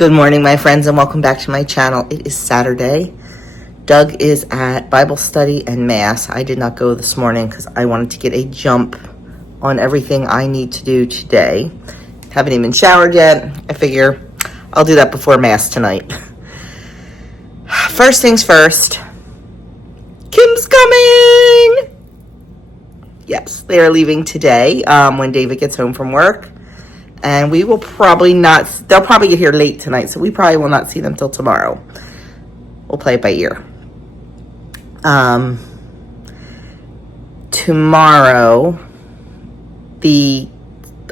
Good morning, my friends, and welcome back to my channel. It is Saturday. Doug is at Bible study and Mass. I did not go this morning because I wanted to get a jump on everything I need to do today. Haven't even showered yet. I figure I'll do that before Mass tonight. First things first, Kim's coming! Yes, they are leaving today when David gets home from work. And we will probably not, they'll probably get here late tonight, so we probably will not see them till tomorrow. We'll play it by ear. Tomorrow, the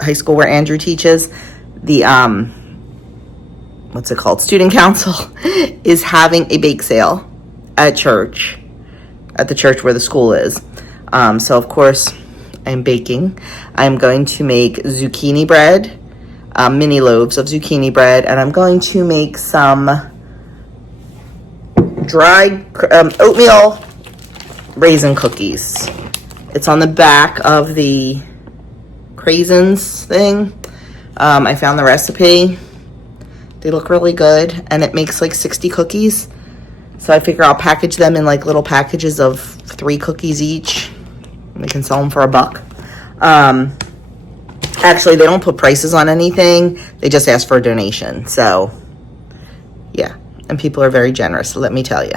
high school where Andrew teaches, the, what's it called? Student Council is having a bake sale at church, at the church where the school is. So of course, I'm baking. I'm going to make zucchini bread, mini loaves of zucchini bread, and I'm going to make some dried oatmeal raisin cookies. It's on the back of the craisins thing. I found the recipe. They look really good, and it makes like 60 cookies. So I figure I'll package them in like little packages of 3 cookies each. We can sell them for $1. Actually, they don't put prices on anything. They just ask for a donation. So, yeah. And people are very generous, so let me tell you.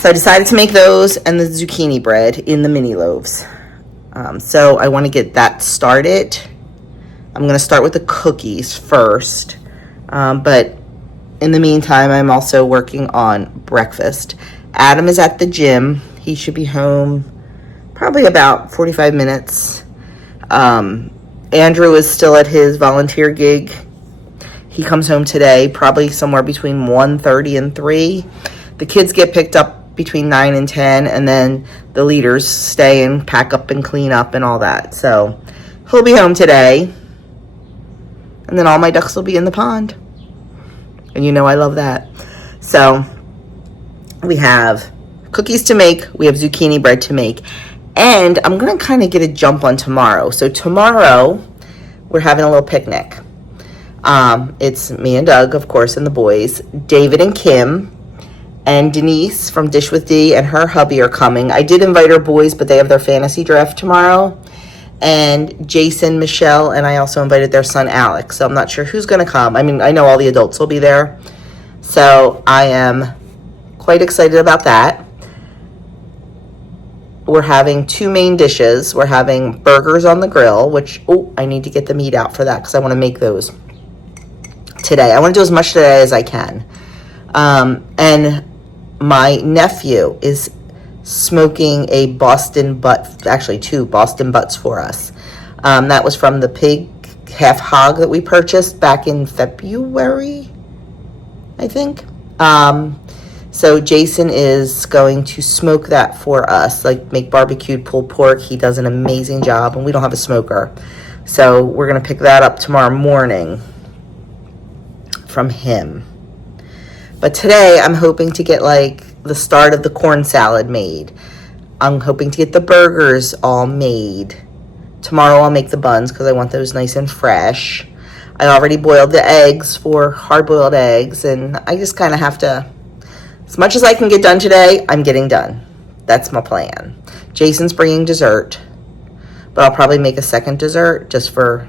So I decided to make those and the zucchini bread in the mini loaves. So I want to get that started. I'm going to start with the cookies first. But in the meantime, I'm also working on breakfast. Adam is at the gym. He should be home probably about 45 minutes. Andrew is still at his volunteer gig. He comes home today, probably somewhere between 1:30 and 3. The kids get picked up between 9 and 10, and then the leaders stay and pack up and clean up and all that. So he'll be home today, and then all my ducks will be in the pond. And you know I love that. So we have cookies to make. We have zucchini bread to make. And I'm going to kind of get a jump on tomorrow. So tomorrow, we're having a little picnic. It's me and Doug, of course, and the boys. David and Kim and Denise from Dish with D and her hubby are coming. I did invite her boys, but they have their fantasy draft tomorrow. And Jason, Michelle, and I also invited their son, Alex. So I'm not sure who's going to come. I mean, I know all the adults will be there. So I am quite excited about that. We're having 2 main dishes. We're having burgers on the grill, which, I need to get the meat out for that because I want to make those today. I want to do as much today as I can. And my nephew is smoking a Boston butt, actually 2 Boston butts for us. That was from the pig half hog that we purchased back in February, I think. So Jason is going to smoke that for us, like make barbecued pulled pork. He does an amazing job, and we don't have a smoker. So we're going to pick that up tomorrow morning from him. But today I'm hoping to get like the start of the corn salad made. I'm hoping to get the burgers all made. Tomorrow I'll make the buns because I want those nice and fresh. I already boiled the eggs for hard-boiled eggs, and I just kind of have to... As much as I can get done today, I'm getting done. That's my plan. Jason's bringing dessert, but I'll probably make a second dessert just for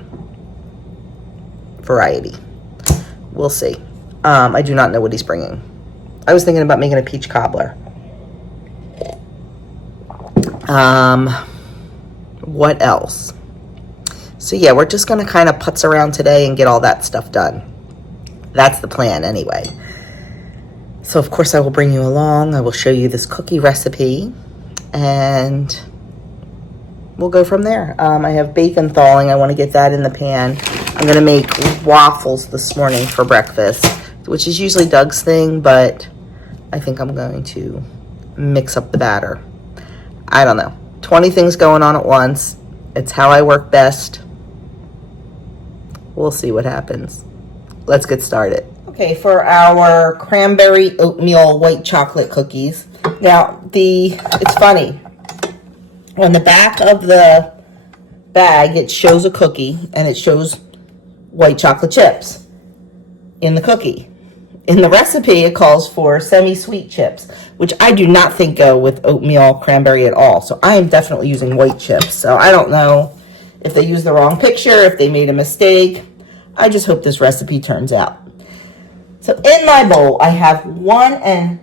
variety. We'll see. I do not know what he's bringing. I was thinking about making a peach cobbler. What else? So yeah, we're just going to kind of putz around today and get all that stuff done. That's the plan anyway. So, of course, I will bring you along. I will show you this cookie recipe, and we'll go from there. I have bacon thawing. I want to get that in the pan. I'm going to make waffles this morning for breakfast, which is usually Doug's thing, but I think I'm going to mix up the batter. I don't know. 20 things going on at once. It's how I work best. We'll see what happens. Let's get started. Okay, for our cranberry oatmeal white chocolate cookies. Now, it's funny. On the back of the bag, it shows a cookie, and it shows white chocolate chips. in the cookie. In the recipe, it calls for semi-sweet chips, which I do not think go with oatmeal cranberry at all. So I am definitely using white chips. So I don't know if they used the wrong picture, if they made a mistake. I just hope this recipe turns out. So in my bowl, I have 1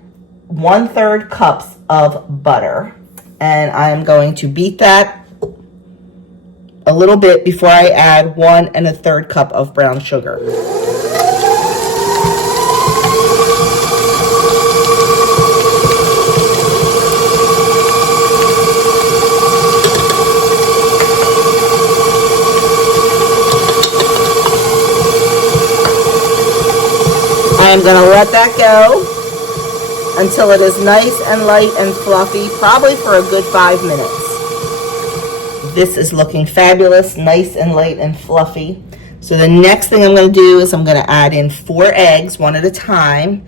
1/3 cups of butter. And I am going to beat that a little bit before I add 1 1/3 cup of brown sugar. I'm going to let that go until it is nice and light and fluffy, probably for a good 5 minutes. This is looking fabulous, nice and light and fluffy. So the next thing I'm going to do is I'm going to add in 4 eggs, one at a time,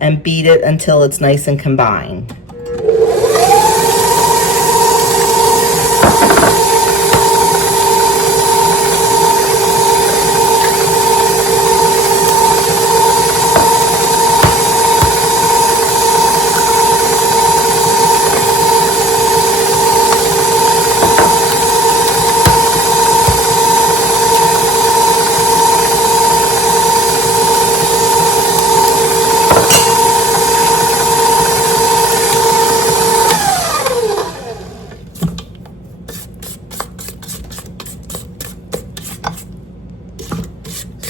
and beat it until it's nice and combined.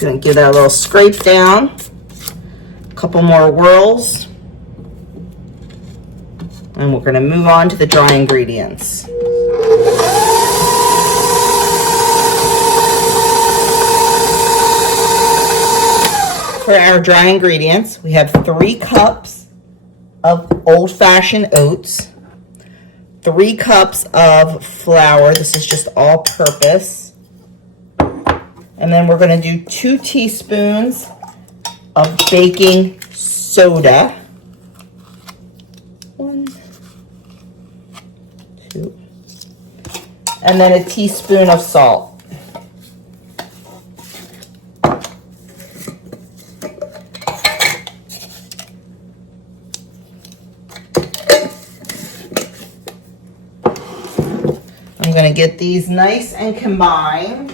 Gonna give that a little scrape down, a couple more whirls, and we're gonna move on to the dry ingredients. For our dry ingredients, we have 3 cups of old-fashioned oats, 3 cups of flour. This is just all-purpose. And then we're going to do 2 teaspoons of baking soda. 1, 2. And then a teaspoon of salt. I'm going to get these nice and combined.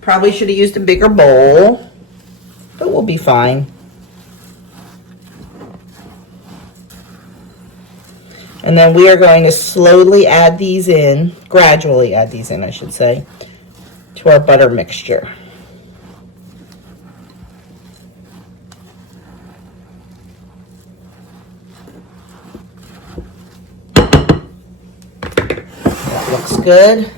Probably should have used a bigger bowl, but we'll be fine. And then we are going to slowly add these in, gradually add these in, I should say, to our butter mixture. That looks good.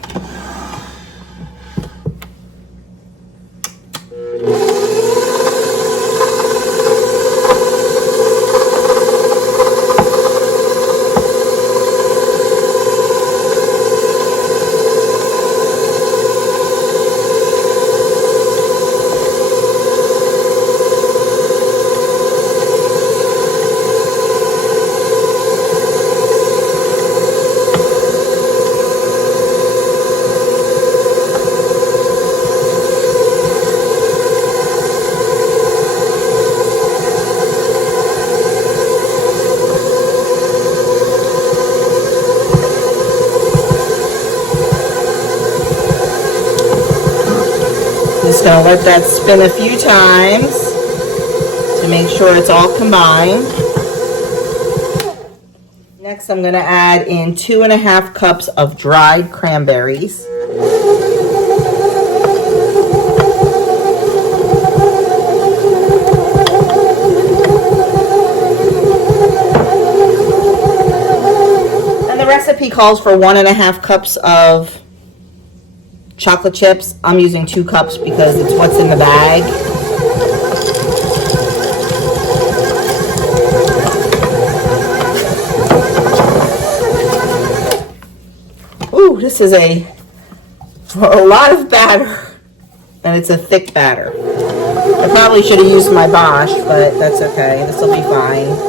Just going to let that spin a few times to make sure it's all combined. Next, I'm going to add in 2½ cups of dried cranberries. And the recipe calls for 1½ cups of chocolate chips. I'm using 2 cups because it's what's in the bag. Ooh, this is a lot of batter, and it's a thick batter. I probably should have used my Bosch, but that's okay. This will be fine.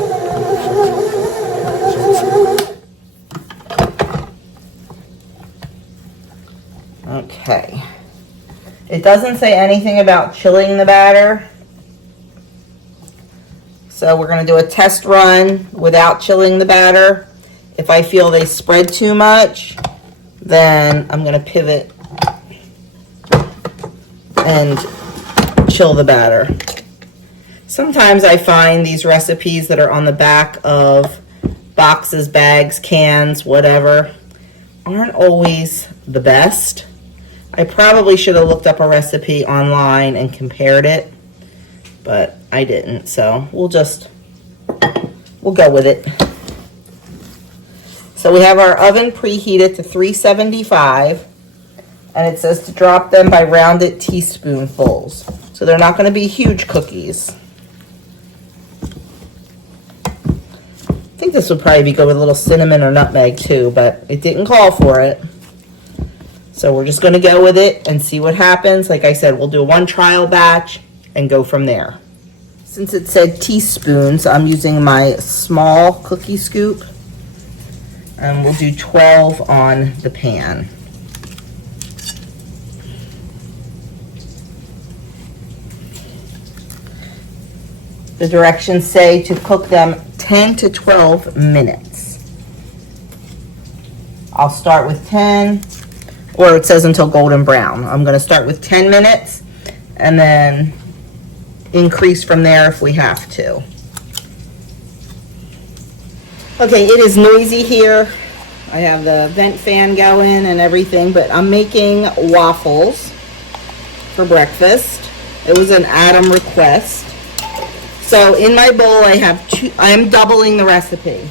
Okay. It doesn't say anything about chilling the batter, So we're going to do a test run without chilling the batter. If I feel they spread too much, then I'm going to pivot and chill the batter. Sometimes I find these recipes that are on the back of boxes, bags, cans, whatever, aren't always the best. I probably should have looked up a recipe online and compared it, but I didn't, so we'll go with it. So we have our oven preheated to 375, and it says to drop them by rounded teaspoonfuls. So they're not going to be huge cookies. I think this would probably be good with a little cinnamon or nutmeg too, but it didn't call for it. So we're just going to go with it and see what happens. Like I said, we'll do one trial batch and go from there. Since it said teaspoons, I'm using my small cookie scoop. And we'll do 12 on the pan. The directions say to cook them 10 to 12 minutes. I'll start with 10. Or it says until golden brown. I'm going to start with 10 minutes and then increase from there if we have to. Okay, it is noisy here. I have the vent fan going and everything, but I'm making waffles for breakfast. It was an Adam request. So in my bowl I have I am doubling the recipe.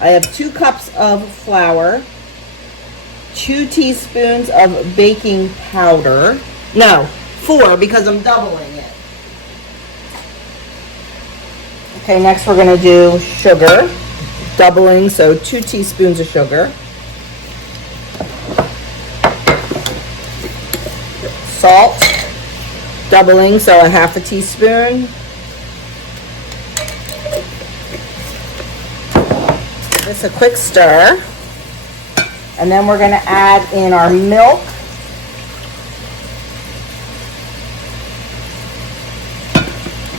I have 2 cups of flour, 2 teaspoons of baking powder. No, 4 because I'm doubling it. Okay, next we're going to do sugar. Doubling, so 2 teaspoons of sugar. Salt. Doubling, so a half a teaspoon. Just a quick stir. And then we're going to add in our milk.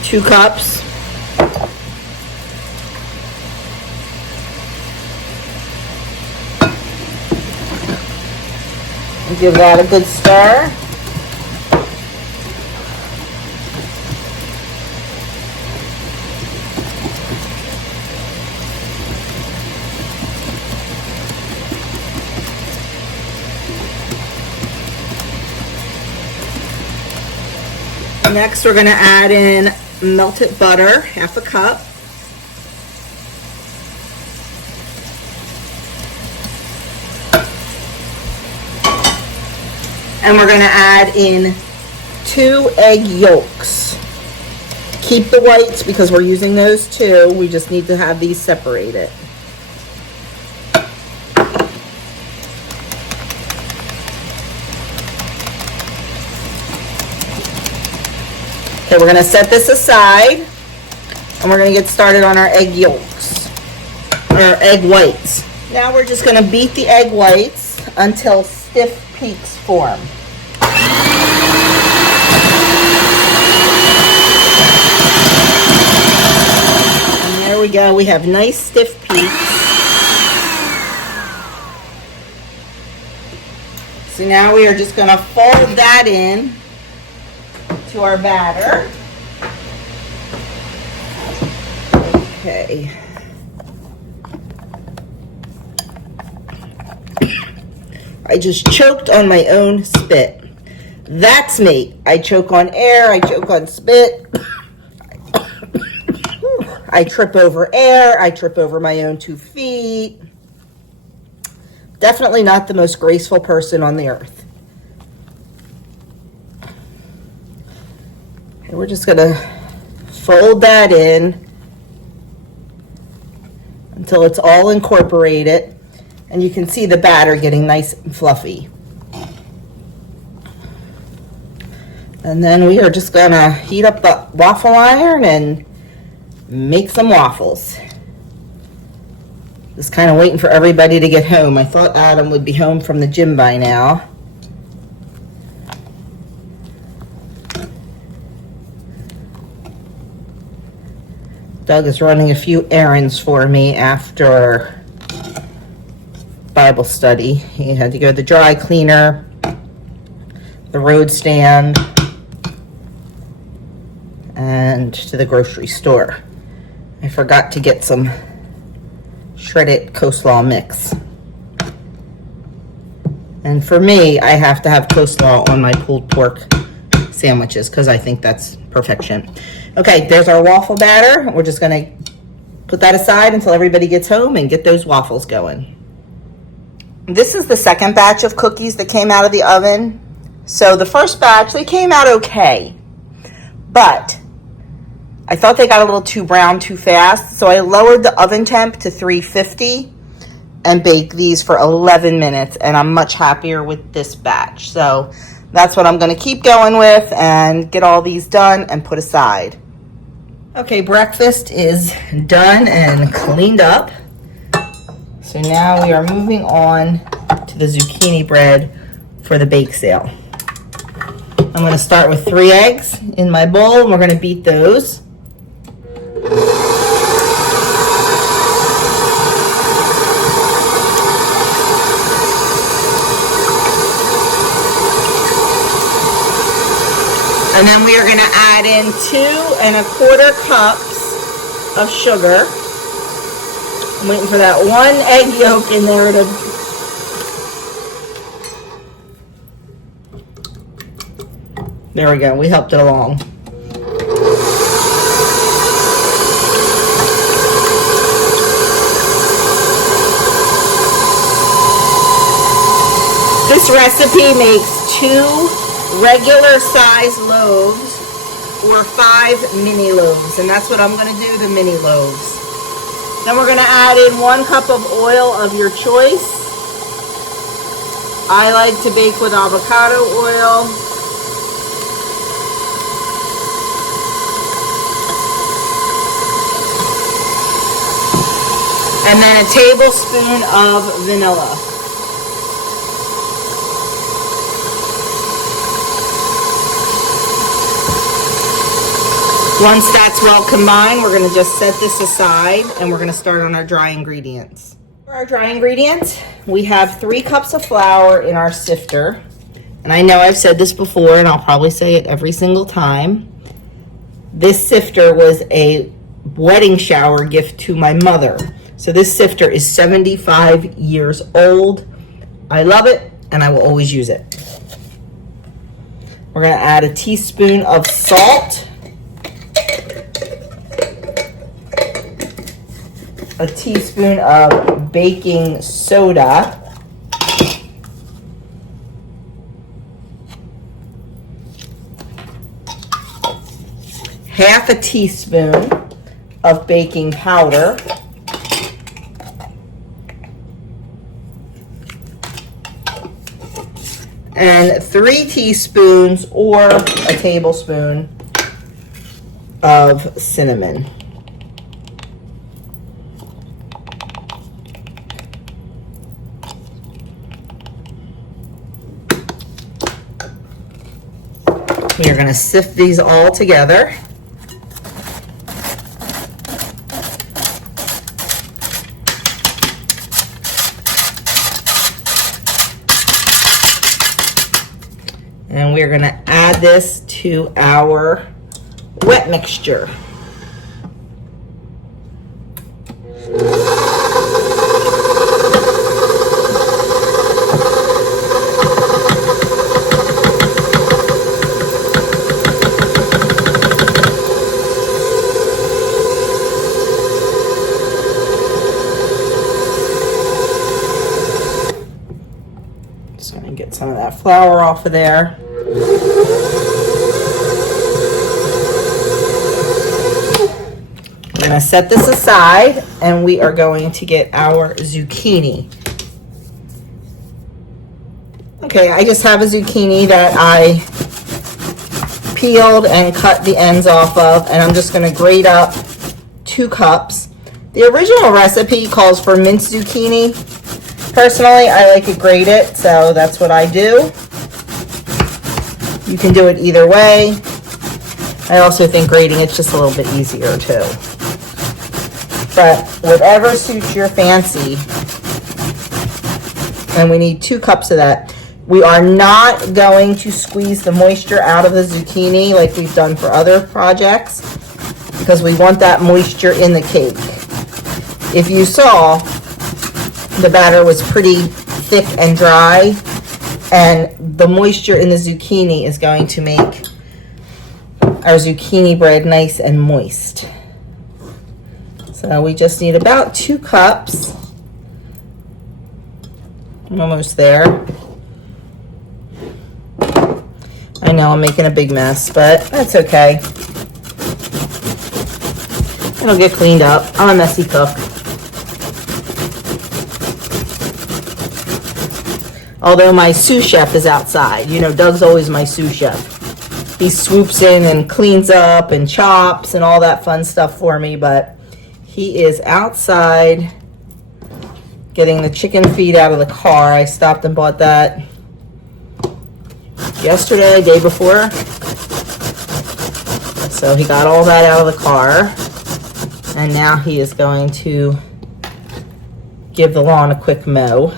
Two cups. And give that a good stir. Next, we're going to add in melted butter, half a cup. And we're going to add in 2 egg yolks. Keep the whites because we're using those too. We just need to have these separated. Okay, we're going to set this aside and we're going to get started on our egg yolks, or egg whites. Now we're just going to beat the egg whites until stiff peaks form. And there we go, we have nice stiff peaks. So now we are just going to fold that in to our batter. Okay. I just choked on my own spit. That's me. I choke on air, I choke on spit. I trip over air, I trip over my own 2 feet. Definitely not the most graceful person on the earth. And we're just gonna fold that in until it's all incorporated and you can see the batter getting nice and fluffy. And then we are just gonna heat up the waffle iron and make some waffles. Just kind of waiting for everybody to get home. I thought Adam would be home from the gym by now. Doug is running a few errands for me after Bible study. He had to go to the dry cleaner, the road stand, and to the grocery store. I forgot to get some shredded coleslaw mix. And for me, I have to have coleslaw on my pulled pork sandwiches because I think that's perfection. Okay, there's our waffle batter. We're just gonna put that aside until everybody gets home and get those waffles going. This is the second batch of cookies that came out of the oven. So the first batch, they came out okay, but I thought they got a little too brown too fast. So I lowered the oven temp to 350 and baked these for 11 minutes, and I'm much happier with this batch. So that's what I'm gonna keep going with and get all these done and put aside. Okay, breakfast is done and cleaned up. So now we are moving on to the zucchini bread for the bake sale. I'm gonna start with 3 eggs in my bowl, and we're gonna beat those. And then we are going to add in 2 1/4 cups of sugar. I'm waiting for that 1 egg yolk in there to... There we go. We helped it along. This recipe makes 2 regular size loaves or 5 mini loaves, and that's what I'm going to do, the mini loaves. Then we're going to add in 1 cup of oil of your choice. I like to bake with avocado oil. And then a tablespoon of vanilla. Once that's well combined, we're going to just set this aside and we're going to start on our dry ingredients. For our dry ingredients, we have 3 cups of flour in our sifter. And I know I've said this before, and I'll probably say it every single time. This sifter was a wedding shower gift to my mother. So this sifter is 75 years old. I love it, and I will always use it. We're going to add a teaspoon of salt, a teaspoon of baking soda, half a teaspoon of baking powder, and 3 teaspoons or a tablespoon of cinnamon. We are going to sift these all together. And we are going to add this to our wet mixture. Just going to get some of that flour off of there. We're going to set this aside and we are going to get our zucchini. Okay, I just have a zucchini that I peeled and cut the ends off of, and I'm just going to grate up 2 cups. The original recipe calls for minced zucchini. Personally, I like it grated, so that's what I do. You can do it either way. I also think grating it's just a little bit easier too. but whatever suits your fancy. And we need 2 cups of that. We are not going to squeeze the moisture out of the zucchini like we've done for other projects, because we want that moisture in the cake. If you saw, the batter was pretty thick and dry, and the moisture in the zucchini is going to make our zucchini bread nice and moist. So we just need about 2 cups. I'm almost there. I know I'm making a big mess, but that's okay. It'll get cleaned up. I'm a messy cook. Although my sous chef is outside. You know, Doug's always my sous chef. He swoops in and cleans up and chops and all that fun stuff for me, but he is outside getting the chicken feed out of the car. I stopped and bought that yesterday, day before. So he got all that out of the car. And now he is going to give the lawn a quick mow.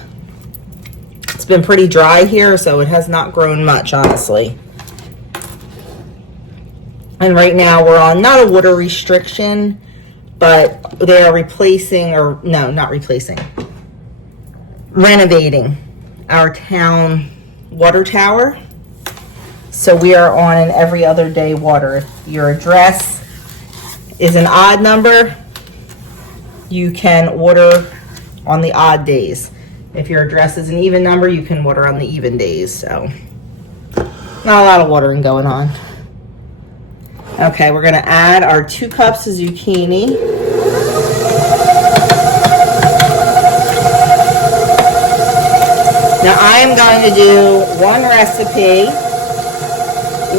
It's been pretty dry here, so it has not grown much, honestly. And right now we're on not a water restriction, but they are replacing, or no, not replacing, renovating our town water tower. So we are on an every other day water. If your address is an odd number, you can water on the odd days. If your address is an even number, you can water on the even days. So not a lot of watering going on. Okay, we're gonna add our 2 cups of zucchini. Now I am going to do 1 recipe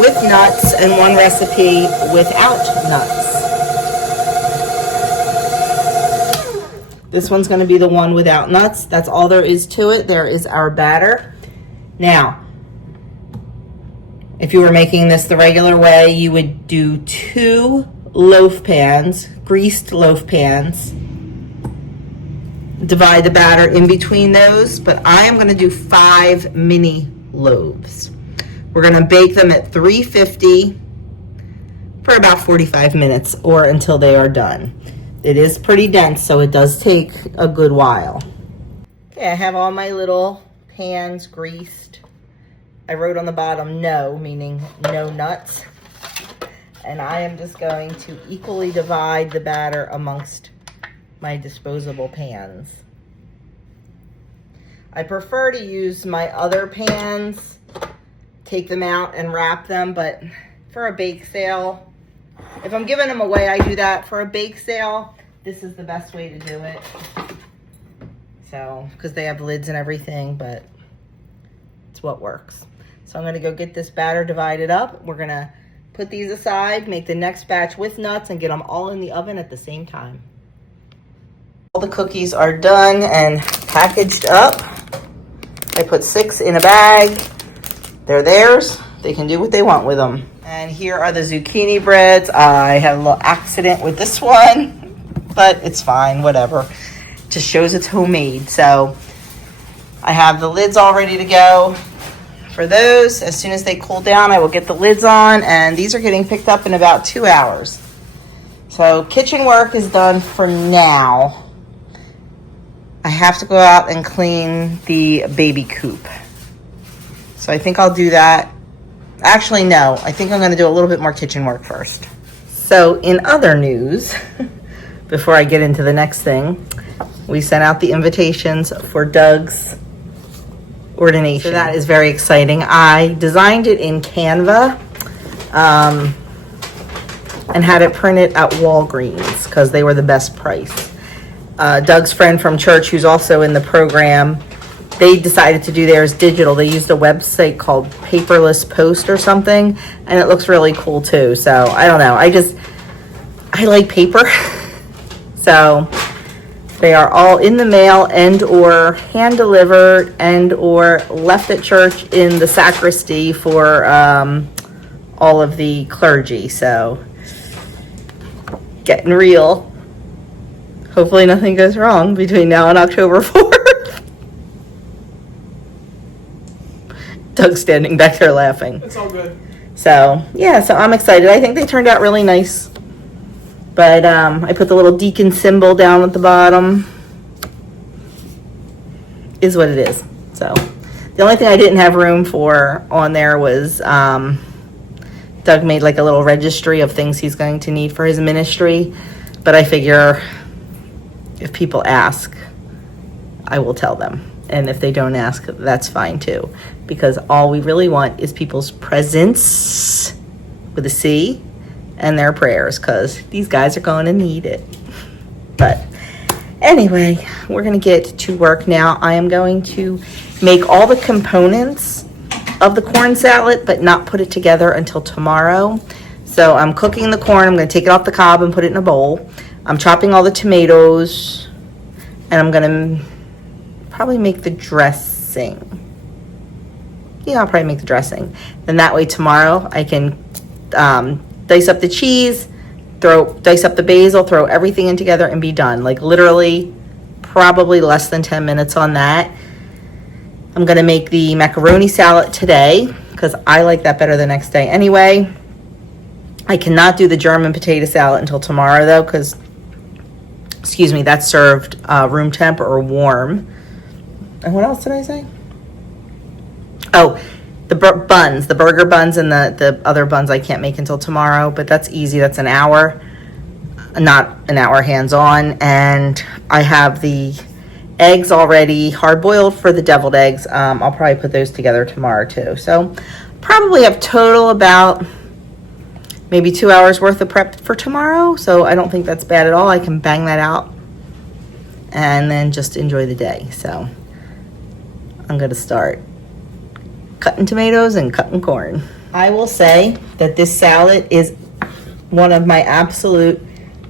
with nuts and 1 recipe without nuts. This one's going to be the one without nuts. That's all there is to it. There is our batter. Now, if you were making this the regular way, you would do 2 loaf pans, greased loaf pans. Divide the batter in between those, but I am going to do 5 mini loaves. We're going to bake them at 350 for about 45 minutes or until they are done. It is pretty dense, so it does take a good while. Okay, I have all my little pans greased. I wrote on the bottom no, meaning no nuts. And I am just going to equally divide the batter amongst my disposable pans. I prefer to use my other pans, take them out and wrap them, but for a bake sale, if I'm giving them away, I do that. For a bake sale, this is the best way to do it. So, because they have lids and everything, but it's what works. So I'm gonna go get this batter divided up. We're gonna put these aside, make the next batch with nuts, and get them all in the oven at the same time. All the cookies are done and packaged up. I put 6 in a bag. They're theirs. They can do what they want with them. And here are the zucchini breads. I had a little accident with this one, but it's fine, whatever. Just shows it's homemade. So I have the lids all ready to go for those. As soon as they cool down, I will get the lids on, and these are getting picked up in about 2 hours. So kitchen work is done for now. I have to go out and clean the baby coop. So I think I'll do that. Actually, no. I think I'm going to do a little bit more kitchen work first. So in other news, before I get into the next thing, we sent out the invitations for Doug's ordination. So that is very exciting. I designed it in Canva and had it printed at Walgreens because they were the best price. Doug's friend from church, who's also in the program, they decided to do theirs digital. They used a website called Paperless Post or something, and it looks really cool too. So I don't know. I like paper. So they are all in the mail and or hand delivered and or left at church in the sacristy for all of the clergy. So getting real. hopefully nothing goes wrong between now and October 4th. Doug's standing back there laughing. It's all good. So, yeah, so I'm excited. I think they turned out really nice. But I put the little deacon symbol down at the bottom. Is what it is. So, the only thing I didn't have room for on there was Doug made like a little registry of things he's going to need for his ministry. But I figure if people ask, I will tell them. And if they don't ask, that's fine too. Because all we really want is people's presence with a C and their prayers, because these guys are going to need it. But anyway, we're going to get to work now. I am going to make all the components of the corn salad, but not put it together until tomorrow. So I'm cooking the corn. I'm going to take it off the cob and put it in a bowl. I'm chopping all the tomatoes, and I'm going to probably make the dressing. Yeah, I'll probably make the dressing. Then that way tomorrow I can dice up the cheese, dice up the basil, throw everything in together and be done. Like literally probably less than 10 minutes on that. I'm going to make the macaroni salad today because I like that better the next day anyway. I cannot do the German potato salad until tomorrow though, because, excuse me, that's served room temp or warm. And what else did I say? Oh, the buns, the burger buns and the other buns I can't make until tomorrow, but that's easy. That's an hour, not an hour hands-on. And I have the eggs already hard-boiled for the deviled eggs. I'll probably put those together tomorrow too. So probably have total about maybe 2 hours worth of prep for tomorrow. So I don't think that's bad at all. I can bang that out and then just enjoy the day. So I'm going to start cutting tomatoes and cutting corn. I will say that this salad is one of my absolute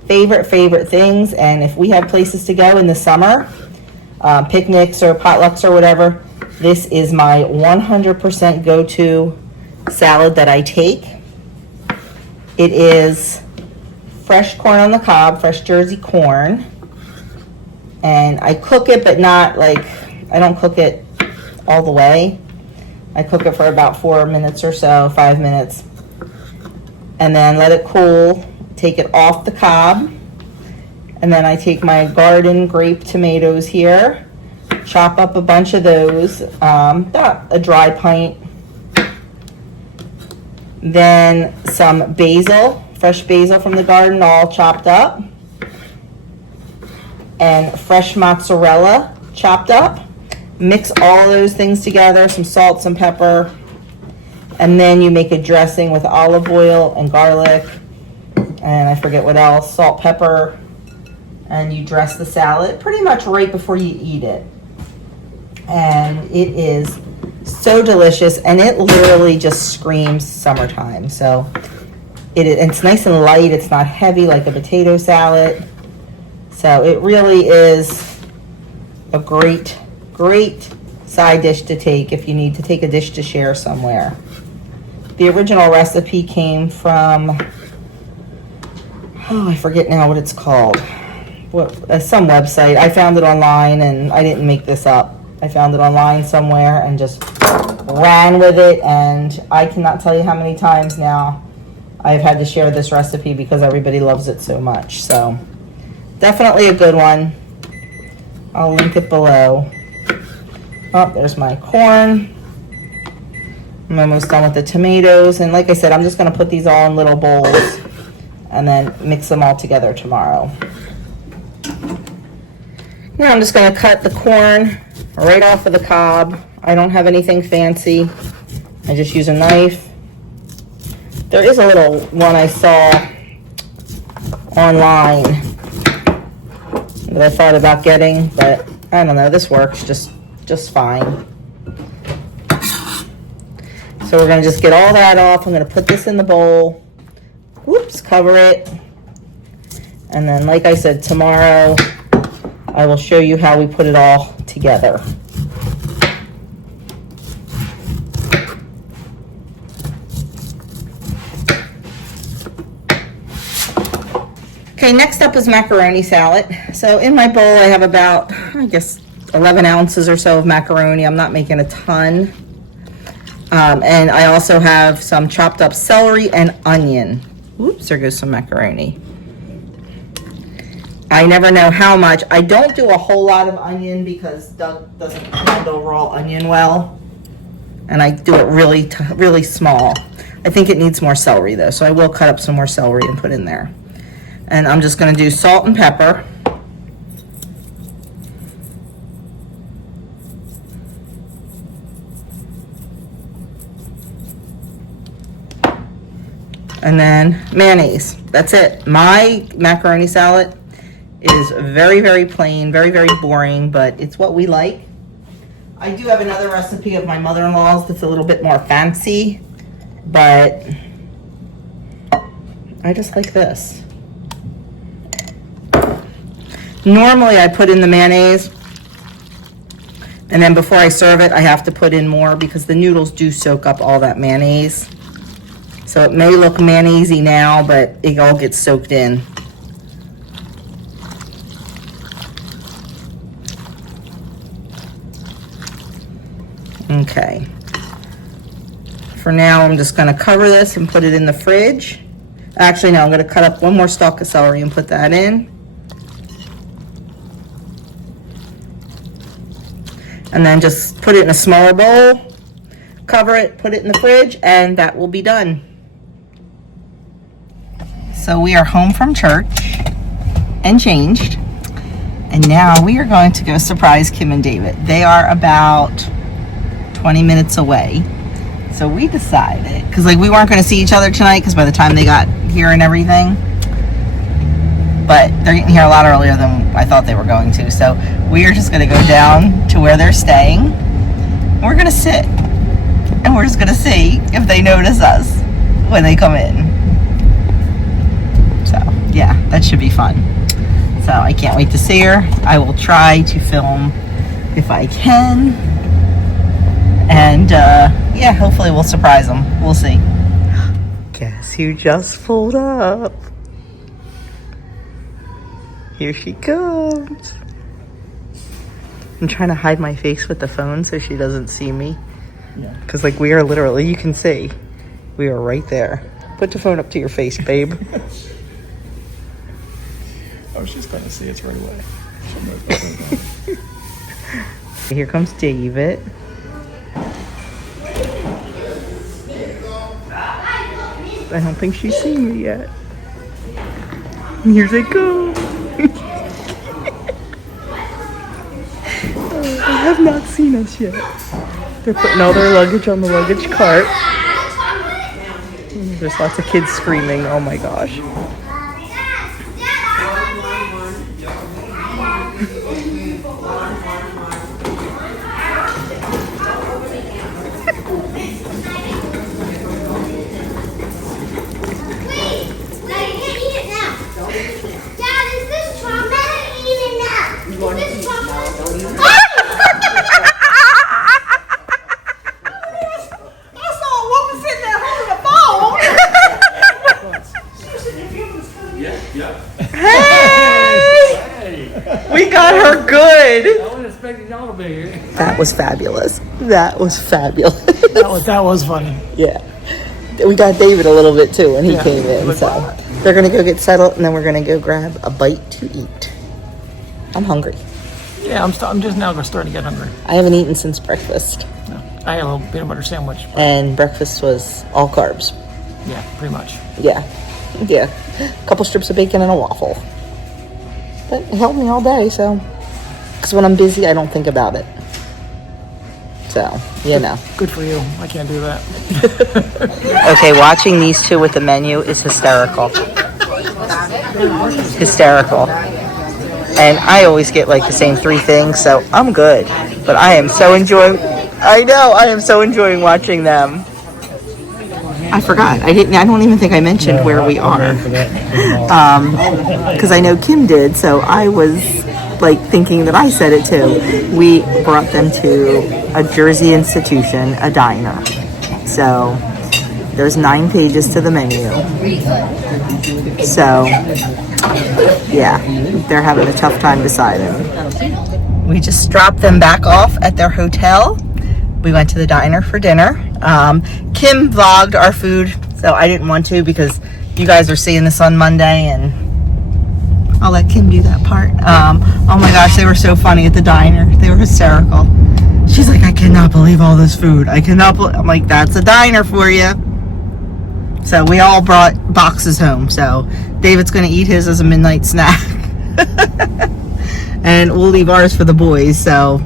favorite things. And if we have places to go in the summer, picnics or potlucks or whatever, this is my 100% go-to salad that I take. It is fresh corn on the cob, fresh Jersey corn. And I cook it, but not like, I don't cook it all the way. I cook it for about 4 minutes or so, 5 minutes. And then let it cool, take it off the cob. And then I take my garden grape tomatoes here, chop up a bunch of those, about a dry pint. Then some basil, fresh basil from the garden, all chopped up. And fresh mozzarella chopped up. Mix all those things together, some salt, some pepper, and then you make a dressing with olive oil and garlic, and I forget what else, salt, pepper, and you dress the salad pretty much right before you eat it. And it is so delicious, and it literally just screams summertime. So it's nice and light, it's not heavy like a potato salad. So it really is a great side dish to take if you need to take a dish to share somewhere. The original recipe came from, I forget now what it's called. Some website. I found it online, and I didn't make this up. I found it online somewhere and just ran with it, and I cannot tell you how many times now I've had to share this recipe because everybody loves it so much. So definitely a good one. I'll link it below. Oh, there's my corn. I'm almost done with the tomatoes. And like I said, I'm just going to put these all in little bowls and then mix them all together tomorrow. Now I'm just going to cut the corn right off of the cob. I don't have anything fancy. I just use a knife. There is a little one I saw online that I thought about getting, but I don't know. This works just fine. So we're going to just get all that off. I'm going to put this in the bowl. Whoops, cover it. And then, like I said, tomorrow I will show you how we put it all together. Okay, next up is macaroni salad. So in my bowl, I have about, I guess, 11 ounces or so of macaroni. I'm not making a ton. And I also have some chopped up celery and onion. Oops, there goes some macaroni. I never know how much. I don't do a whole lot of onion because Doug doesn't handle raw onion well. And I do it really small. I think it needs more celery though, so I will cut up some more celery and put in there. And I'm just gonna do salt and pepper. And then mayonnaise. That's it. My macaroni salad is very plain, very boring, but it's what we like. I do have another recipe of my mother-in-law's that's a little bit more fancy, but I just like this. Normally I put in the mayonnaise, and then before I serve it, I have to put in more because the noodles do soak up all that mayonnaise. So it may look mayonnaise-y now, but it all gets soaked in. Okay. For now, I'm just going to cover this and put it in the fridge. Actually, no, I'm going to cut up one more stalk of celery and put that in. And then just put it in a smaller bowl, cover it, put it in the fridge, and that will be done. So we are home from church and changed. And now we are going to go surprise Kim and David. They are about 20 minutes away. So we decided, because like we weren't going to see each other tonight because by the time they got here and everything, but they're getting here a lot earlier than I thought they were going to. So we are just going to go down to where they're staying. And we're going to sit. And we're just going to see if they notice us when they come in. So yeah, that should be fun. So I can't wait to see her. I will try to film if I can. And yeah, hopefully we'll surprise them. We'll see. Guess who just pulled up? Here she comes. I'm trying to hide my face with the phone so she doesn't see me. Yeah. Because like we are literally, you can see, we are right there. Put the phone up to your face, babe. Oh, she's going to see it right away. Here comes David. I don't think she's seen me yet. And here they go. They have not seen us yet. They're putting all their luggage on the luggage cart. There's lots of kids screaming. Oh my gosh. That was fabulous. That was fabulous. That was funny. Yeah. We got David a little bit too when he came in. So they're going to go get settled and then we're going to go grab a bite to eat. I'm hungry. Yeah, I'm just now starting to get hungry. I haven't eaten since breakfast. No, I had a little peanut butter sandwich. And breakfast was all carbs. Yeah, pretty much. Yeah. Yeah. A couple strips of bacon and a waffle. But it helped me all day, so. Because when I'm busy, I don't think about it. So, you know. Good for you. I can't do that. Okay, watching these two with the menu is hysterical. Hysterical. And I always get like the same 3 things, so I'm good. But I am so enjoying, I am so enjoying watching them. I forgot. I don't even think I mentioned where we are. Because I know Kim did, so I was like thinking that I said it too. We brought them to a Jersey institution, a diner. So There's 9 pages to the menu. So, yeah, they're having a tough time deciding. We just dropped them back off at their hotel. We went to the diner for dinner. Kim vlogged our food, so I didn't want to because you guys are seeing this on Monday, and I'll let Kim do that part. Oh my gosh, they were so funny at the diner. They were hysterical. She's like, I cannot believe all this food. I'm like, that's a diner for you. So we all brought boxes home. So David's going to eat his as a midnight snack. And we'll leave ours for the boys. So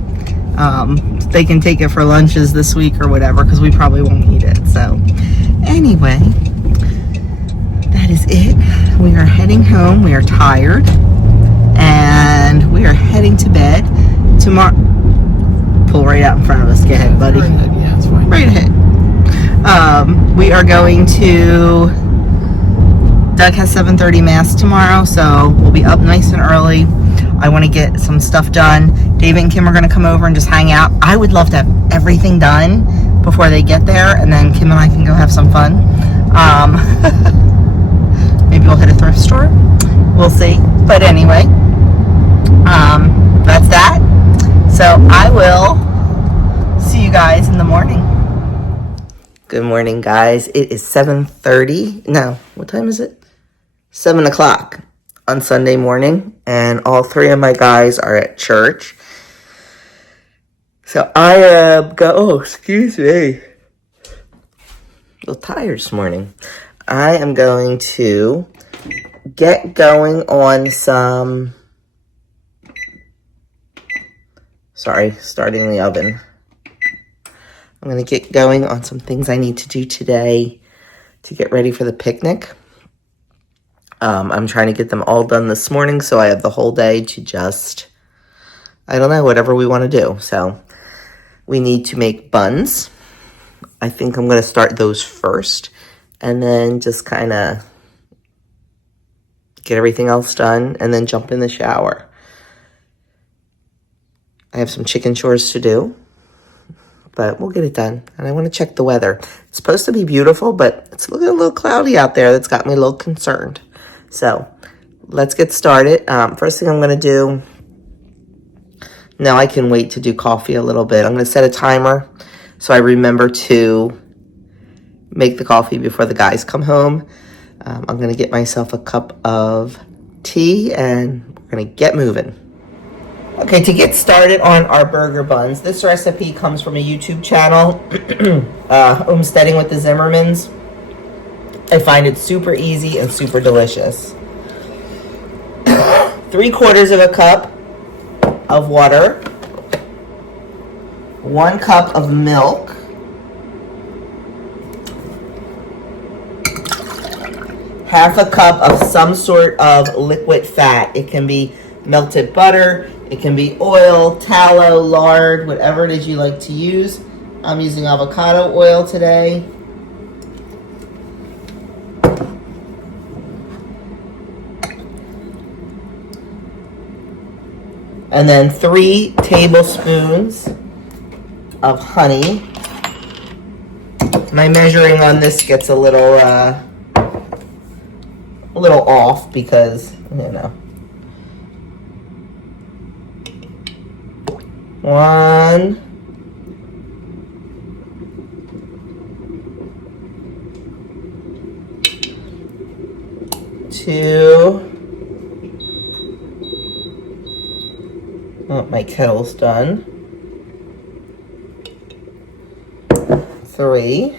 they can take it for lunches this week or whatever, because we probably won't eat it. So anyway, that is it. We are heading home. We are tired. And we are heading to bed. Tomorrow. Pull right out in front of us. Go ahead, buddy. Right ahead. Yeah, it's fine. Right ahead. We are going to, Doug has 7:30 mass tomorrow, so we'll be up nice and early. I want to get some stuff done. David and Kim are going to come over and just hang out. I would love to have everything done before they get there, and then Kim and I can go have some fun. Maybe we'll hit a thrift store. We'll see. But anyway, that's that. So I will see you guys in the morning. Good morning, guys. It is 7:30. No, what time is it? 7 o'clock on Sunday morning, and all 3 of my guys are at church. So I am excuse me. A little tired this morning. I am going to get going on some, starting the oven. I'm going to get going on some things I need to do today to get ready for the picnic. I'm trying to get them all done this morning, so I have the whole day to just, I don't know, whatever we want to do. So we need to make buns. I think I'm going to start those first, and then just kind of get everything else done, and then jump in the shower. I have some chicken chores to do, but we'll get it done. And I want to check the weather. It's supposed to be beautiful, but it's looking a little cloudy out there. That's got me a little concerned. So let's get started. First thing I'm going to do, now I can wait to do coffee a little bit. I'm going to set a timer so I remember to make the coffee before the guys come home. I'm going to get myself a cup of tea, and we're going to get moving. Okay, to get started on our burger buns, this recipe comes from a YouTube channel, Homesteading with the Zimmermans. I find it super easy and super delicious. 3/4 of a cup of water, 1 cup of milk, half a cup of some sort of liquid fat. It can be melted butter, it can be oil, tallow, lard, whatever it is you like to use. I'm using avocado oil today. And then 3 tablespoons of honey. My measuring on this gets a little off because, you know. 1, 2. Oh, my kettle's done. 3.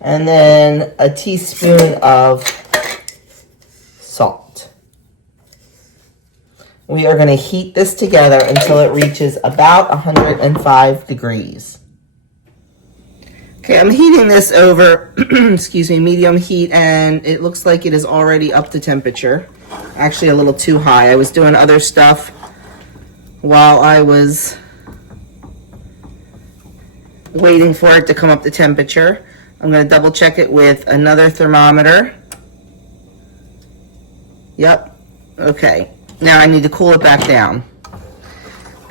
And then a teaspoon of salt. We are going to heat this together until it reaches about 105 degrees. Okay, I'm heating this over, excuse me, medium heat, and it looks like it is already up to temperature. Actually, a little too high. I was doing other stuff while I was waiting for it to come up to temperature. I'm going to double check it with another thermometer. Yep. Okay. Now I need to cool it back down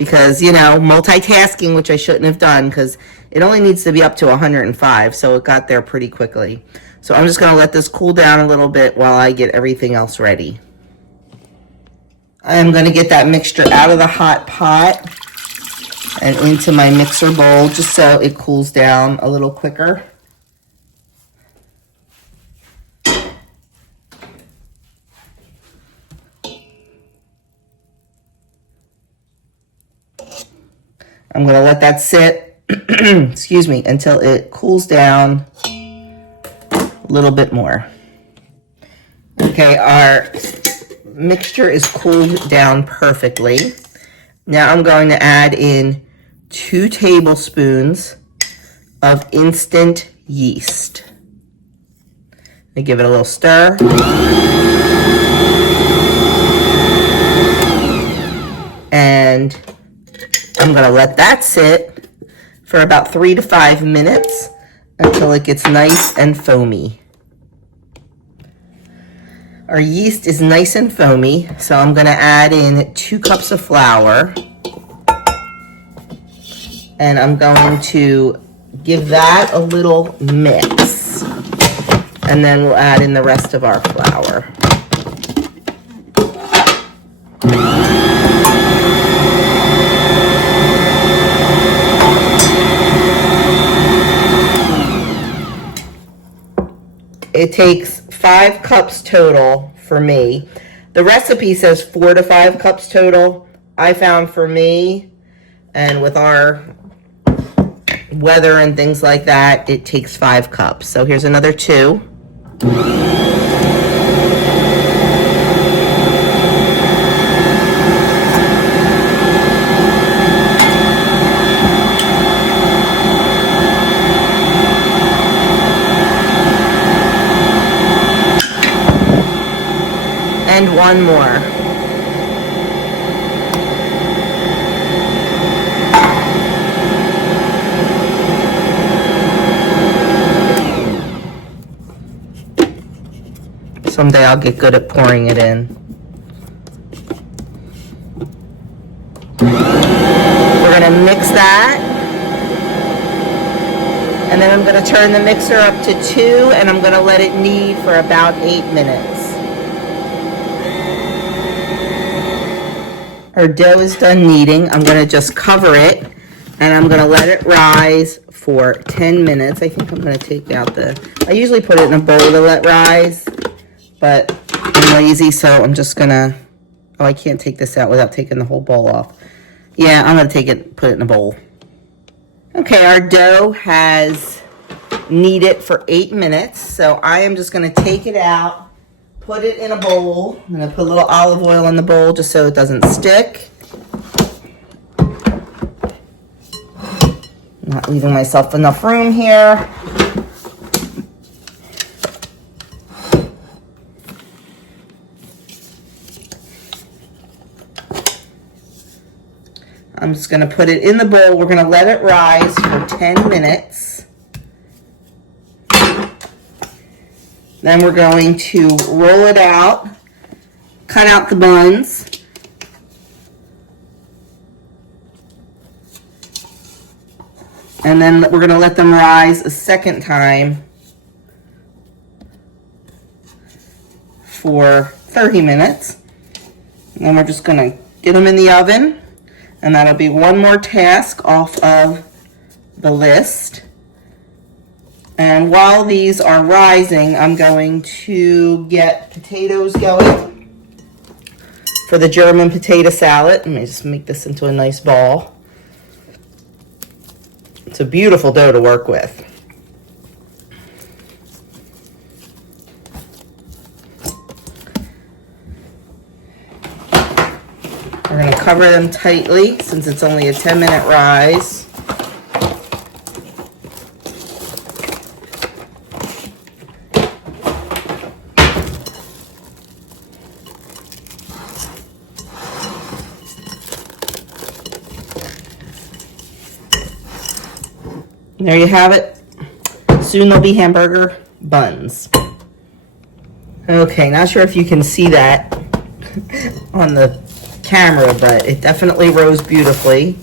because, you know, multitasking, which I shouldn't have done because it only needs to be up to 105, so it got there pretty quickly. So I'm just going to let this cool down a little bit while I get everything else ready. I'm going to get that mixture out of the hot pot and into my mixer bowl just so it cools down a little quicker. I'm going to let that sit, excuse me, until it cools down a little bit more. Okay, our mixture is cooled down perfectly. Now I'm going to add in 2 tablespoons of instant yeast. I give it a little stir. And I'm going to let that sit for about 3 to 5 minutes until it gets nice and foamy. Our yeast is nice and foamy, so I'm going to add in 2 cups of flour. And I'm going to give that a little mix. And then we'll add in the rest of our flour. It takes 5 cups total for me. The recipe says 4 to 5 cups total. I found for me, and with our weather and things like that, it takes 5 cups. So here's another 2. And 1 more. Someday I'll get good at pouring it in. We're going to mix that. And then I'm going to turn the mixer up to 2, and I'm going to let it knead for about 8 minutes. Our dough is done kneading. I'm going to just cover it, and I'm going to let it rise for 10 minutes. I think I'm going to take out I usually put it in a bowl to let rise, but I'm lazy, so I'm just going to, I can't take this out without taking the whole bowl off. Yeah, I'm going to put it in a bowl. Okay, our dough has kneaded for 8 minutes, so I am just going to take it out. Put it in a bowl. I'm going to put a little olive oil in the bowl just so it doesn't stick. Not leaving myself enough room here. I'm just going to put it in the bowl. We're going to let it rise for 10 minutes. Then we're going to roll it out, cut out the buns, and then we're going to let them rise a second time for 30 minutes. And then we're just going to get them in the oven, and that'll be one more task off of the list. And while these are rising, I'm going to get potatoes going for the German potato salad. Let me just make this into a nice ball. It's a beautiful dough to work with. We're going to cover them tightly since it's only a 10-minute rise. There you have it. Soon there'll be hamburger buns. Okay, not sure if you can see that on the camera, but it definitely rose beautifully.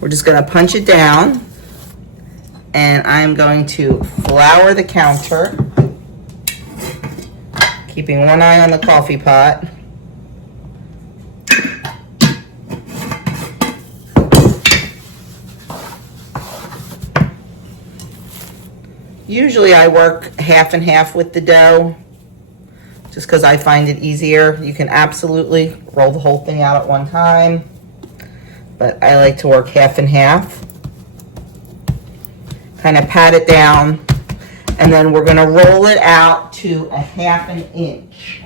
We're just gonna punch it down, and I'm going to flour the counter, keeping one eye on the coffee pot. Usually I work half and half with the dough, just because I find it easier. You can absolutely roll the whole thing out at one time, but I like to work half and half. Kind of pat it down, and then we're going to roll it out to a 1/2 inch.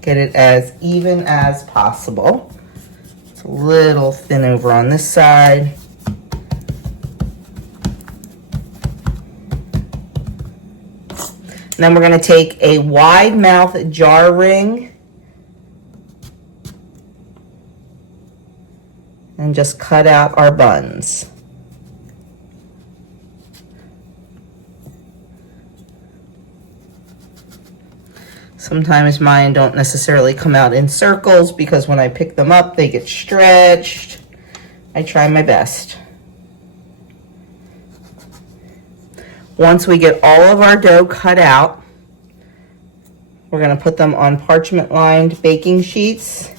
Get it as even as possible. It's a little thin over on this side. And then we're going to take a wide mouth jar ring and just cut out our buns. Sometimes mine don't necessarily come out in circles because when I pick them up, they get stretched. I try my best. Once we get all of our dough cut out, we're going to put them on parchment-lined baking sheets.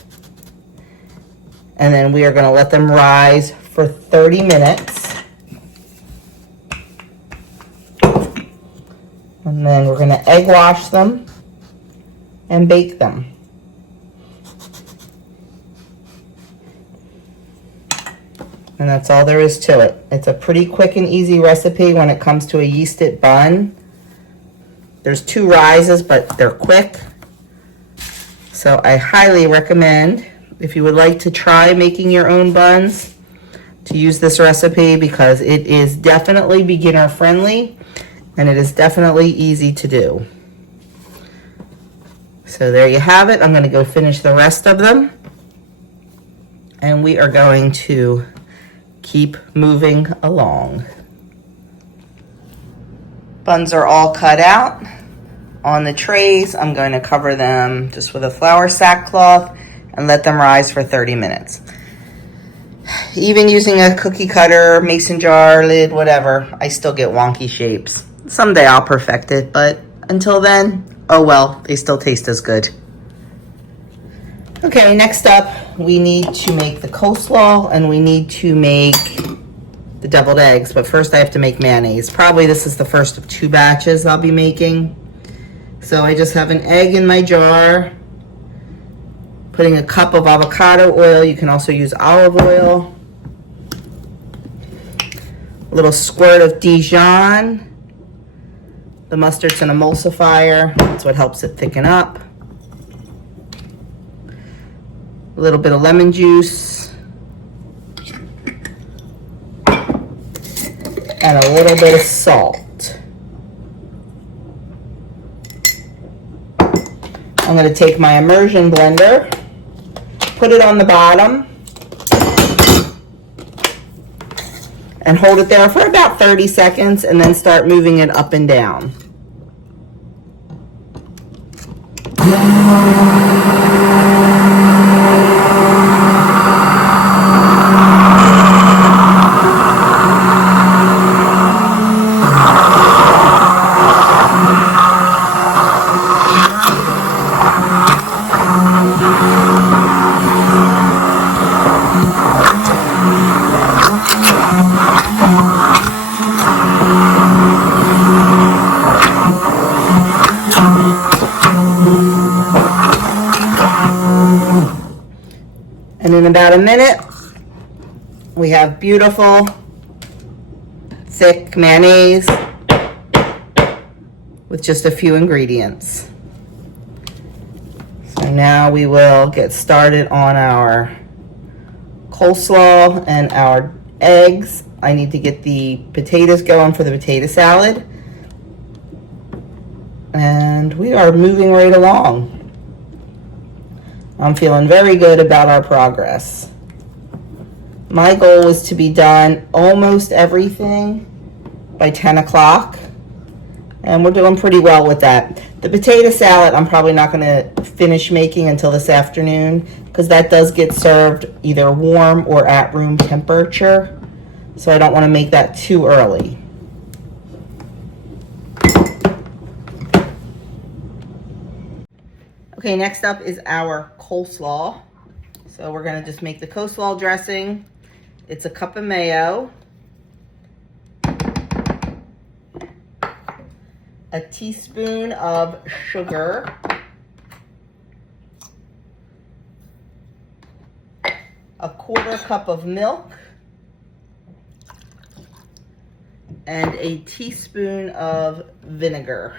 And then we are going to let them rise for 30 minutes. And then we're going to egg wash them and bake them. And that's all there is to it. It's a pretty quick and easy recipe when it comes to a yeasted bun. There's 2 rises, but they're quick. So I highly recommend, if you would like to try making your own buns, to use this recipe, because it is definitely beginner friendly and it is definitely easy to do. So there you have it. I'm going to go finish the rest of them, and we are going to keep moving along. Buns are all cut out on the trays. I'm going to cover them just with a flour sackcloth and let them rise for 30 minutes. Even using a cookie cutter, mason jar, lid, whatever, I still get wonky shapes. Someday I'll perfect it, but until then, oh well, they still taste as good. Okay, next up, we need to make the coleslaw, and we need to make the deviled eggs, but first I have to make mayonnaise. Probably this is the first of 2 batches I'll be making. So I just have an egg in my jar, putting a cup of avocado oil. You can also use olive oil. A little squirt of Dijon. The mustard's an emulsifier. That's what helps it thicken up. A little bit of lemon juice. And a little bit of salt. I'm going to take my immersion blender, put it on the bottom, and hold it there for about 30 seconds, and then start moving it up and down. And in about a minute, we have beautiful, thick mayonnaise with just a few ingredients. So now we will get started on our coleslaw and our eggs I need to get the potatoes going for the potato salad. And we are moving right along. I'm feeling very good about our progress. My goal is to be done almost everything by 10 o'clock. And we're doing pretty well with that. The potato salad, I'm probably not going to finish making until this afternoon because that does get served either warm or at room temperature. So I don't want to make that too early. Okay, next up is our coleslaw. So we're going to just make the coleslaw dressing. It's a cup of mayo, a teaspoon of sugar, a quarter cup of milk, and a teaspoon of vinegar.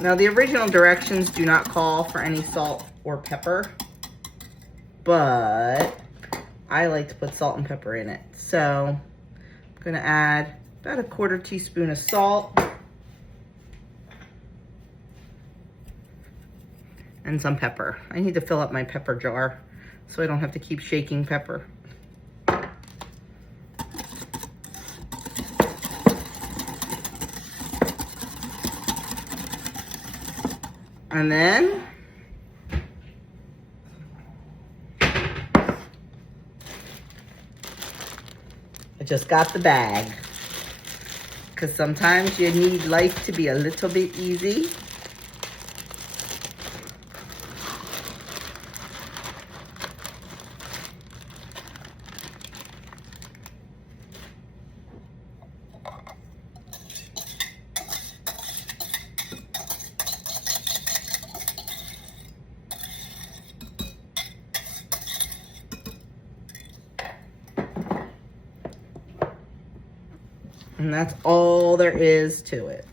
Now, the original directions do not call for any salt or pepper, but I like to put salt and pepper in it. So I'm gonna add about a quarter teaspoon of salt and some pepper. I need to fill up my pepper jar so I don't have to keep shaking pepper. And then I just got the bag because sometimes you need life to be a little bit easy. And that's all there is to it.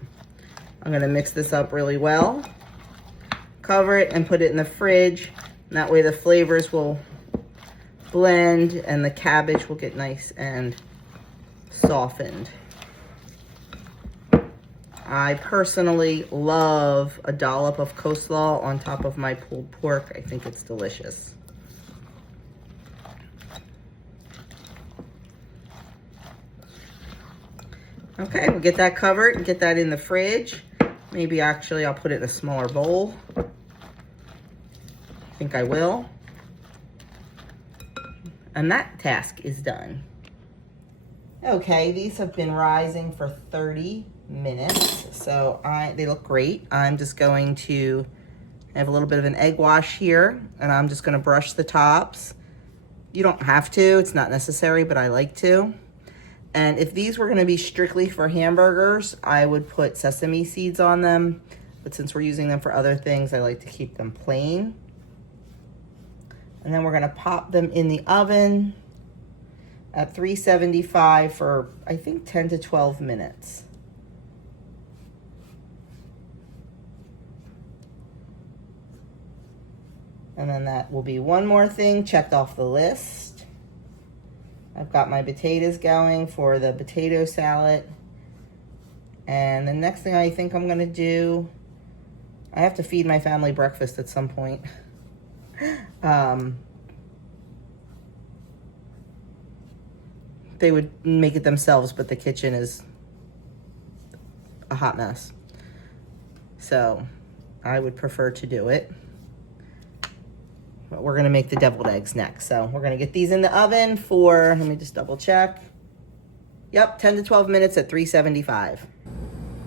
I'm gonna mix this up really well, cover it and put it in the fridge. And that way the flavors will blend and the cabbage will get nice and softened. I personally love a dollop of coleslaw on top of my pulled pork. I think it's delicious. Okay, we'll get that covered and get that in the fridge. Maybe actually I'll put it in a smaller bowl. I think I will. And that task is done. Okay, these have been rising for 30 minutes. So they look great. I'm just going to have a little bit of an egg wash here and I'm just gonna brush the tops. You don't have to, it's not necessary, but I like to. And if these were gonna be strictly for hamburgers, I would put sesame seeds on them. But since we're using them for other things, I like to keep them plain. And then we're gonna pop them in the oven at 375 for, I think, 10 to 12 minutes. And then that will be one more thing checked off the list. I've got my potatoes going for the potato salad. And the next thing I think I'm gonna do, I have to feed my family breakfast at some point. They would make it themselves, but the kitchen is a hot mess. So I would prefer to do it. But we're gonna make the deviled eggs next. So we're gonna get these in the oven for, let me just double check. Yep, 10 to 12 minutes at 375.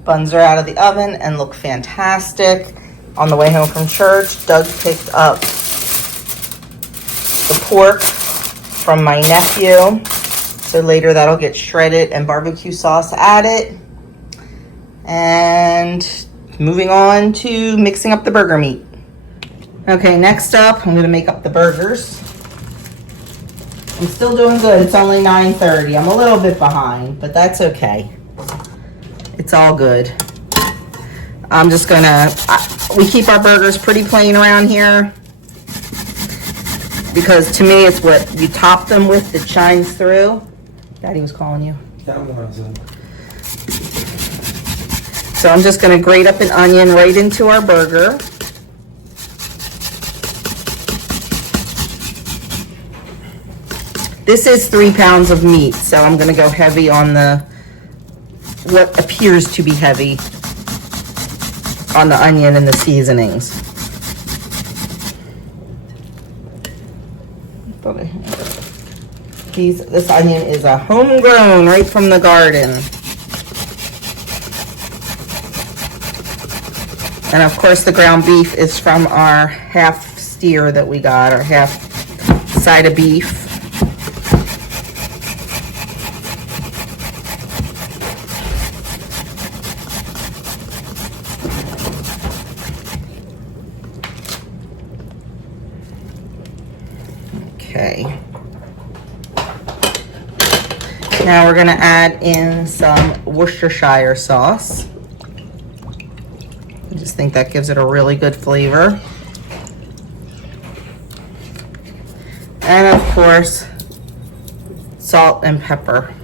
Buns are out of the oven and look fantastic. On the way home from church, Doug picked up the pork from my nephew. So later that'll get shredded and barbecue sauce added. And moving on to mixing up the burger meat. Okay, next up, I'm gonna make up the burgers. I'm still doing good. It's only 9:30. I'm a little bit behind, but that's okay. It's all good. I'm just gonna, we keep our burgers pretty plain around here because to me it's what you top them with that shines through. Daddy was calling you. So I'm just gonna grate up an onion right into our burger. This is 3 pounds of meat, so I'm gonna go heavy on the, what appears to be heavy on the onion and the seasonings. This onion is a homegrown, right from the garden. And of course the ground beef is from our half steer that we got, our half side of beef. Okay. Now we're gonna add in some Worcestershire sauce. I just think that gives it a really good flavor. And of course, salt and pepper.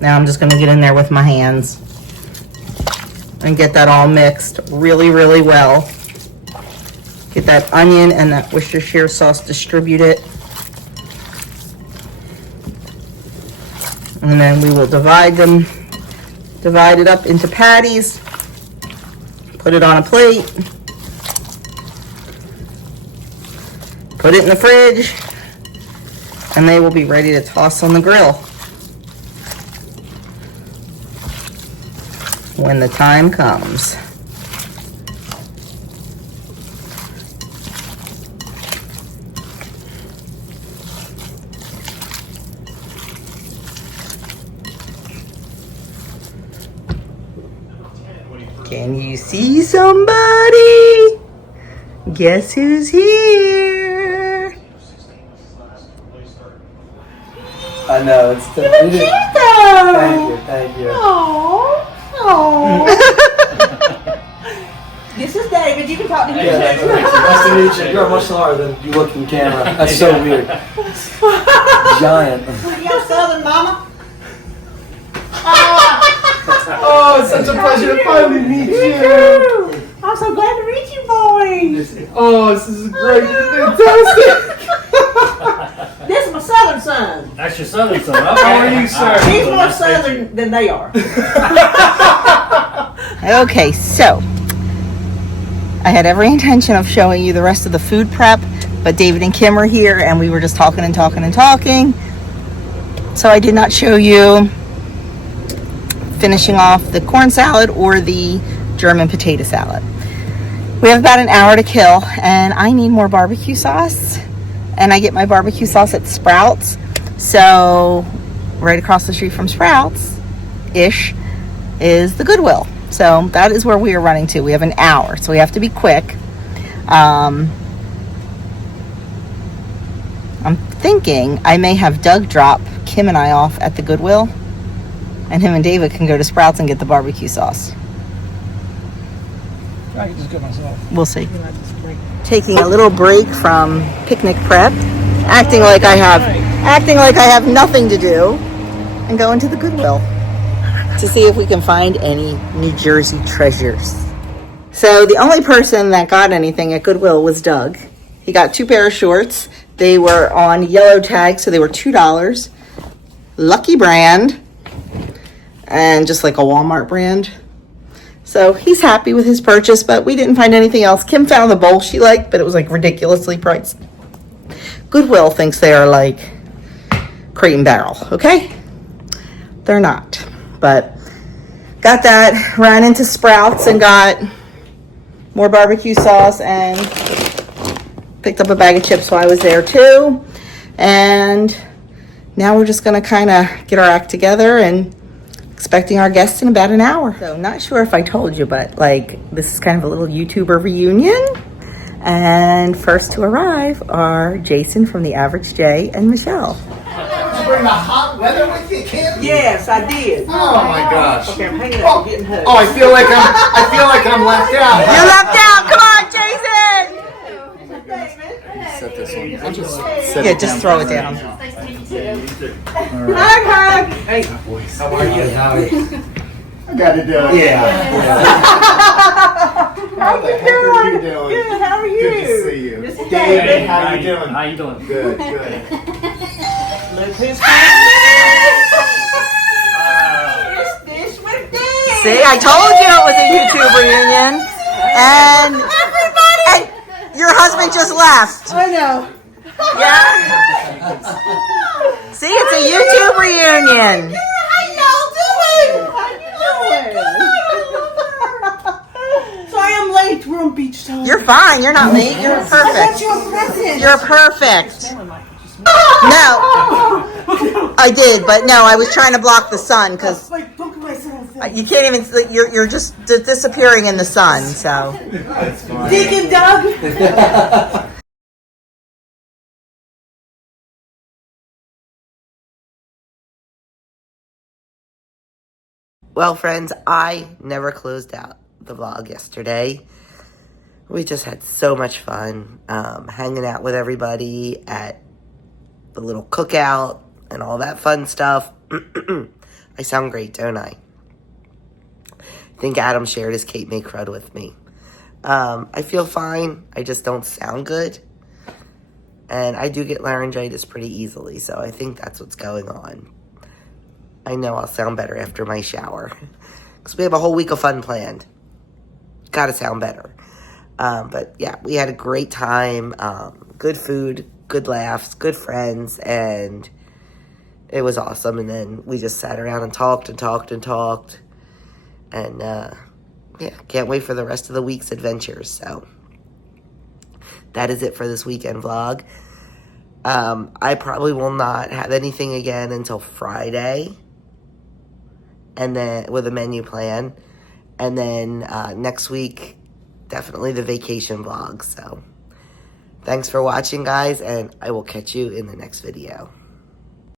Now I'm just gonna get in there with my hands and get that all mixed really, really well. Get that onion and that Worcestershire sauce distributed. And then we will divide it up into patties, put it on a plate, put it in the fridge, and they will be ready to toss on the grill when the time comes. Can you see somebody? Guess who's here? I know, it's the Thank you. Aww. This is David. You can talk to him. Yeah, nice to meet you. You're much smaller than you look in camera. That's so weird. Giant. You got Southern mama? Oh, it's such a pleasure to finally meet you. I'm so glad to meet you, boys. Oh, this is great. Fantastic. This is my southern son. That's your southern son. Okay. How are you, sir? He's more southern than they are. Okay, so I had every intention of showing you the rest of the food prep, but David and Kim are here and we were just talking and talking and talking. So I did not show you finishing off the corn salad or the German potato salad. We have about an hour to kill and I need more barbecue sauce, and I get my barbecue sauce at Sprouts. So right across the street from Sprouts-ish is the Goodwill. So that is where we are running to. We have an hour, so we have to be quick. I'm thinking I may have Doug drop Kim and I off at the Goodwill, and him and David can go to Sprouts and get the barbecue sauce. I can just go myself. We'll see. Taking a little break from picnic prep, acting like I have nothing to do, and going to the Goodwill to see if we can find any New Jersey treasures. So the only person that got anything at Goodwill was Doug. He got 2 pair of shorts. They were on yellow tag, so they were $2. Lucky brand, and just like a Walmart brand. So he's happy with his purchase, but we didn't find anything else. Kim found the bowl she liked, but it was like ridiculously priced. Goodwill thinks they are like Crate and Barrel, okay? They're not. But got that, ran into Sprouts and got more barbecue sauce and picked up a bag of chips while I was there too. And now we're just gonna kind of get our act together and expecting our guests in about an hour. So not sure if I told you, but like this is kind of a little YouTuber reunion. And first to arrive are Jason from The Average J and Michelle. Did you bring the hot weather with you, Kim? Yes, I did. Oh my gosh. Okay, I'm hanging out, getting hugged. Oh, I feel like I'm left out. You left out. Come on, Jason. Set this one. Yeah, just throw it down. Hug, hug. Hey, How are you? I got to do it. Yeah. How the heck are you doing? good, how are you? Good to see you. This is David, David. how you doing? How you doing? Good. Look who's It's Dish with Dish. See, I told you it was a YouTube reunion. And your husband just left. I know. Yeah. See, it's a YouTube reunion. How y'all doing? Sorry I'm late. We're on beach time. You're fine. You're not late. You're I got perfect. you a present. You're perfect. No, I did, but no, I was trying to block the sun because Like, look at myself. you can't even. You're just disappearing in the sun. So. Deacon Doug. Well, friends, I never closed out the vlog yesterday. We just had so much fun hanging out with everybody at the little cookout and all that fun stuff. I sound great, don't I? I think Adam shared his Cape May crud with me. I feel fine. I just don't sound good. And I do get laryngitis pretty easily, so I think that's what's going on. I know I'll sound better after my shower. Because we have a whole week of fun planned. Gotta sound better. But yeah, we had a great time. Good food, good laughs, good friends, and it was awesome. And then we just sat around and talked and talked and talked. And yeah, can't wait for the rest of the week's adventures. So that is it for this weekend vlog. I probably will not have anything again until Friday. And then with a menu plan. And then next week, definitely the vacation vlog. So thanks for watching, guys, and I will catch you in the next video.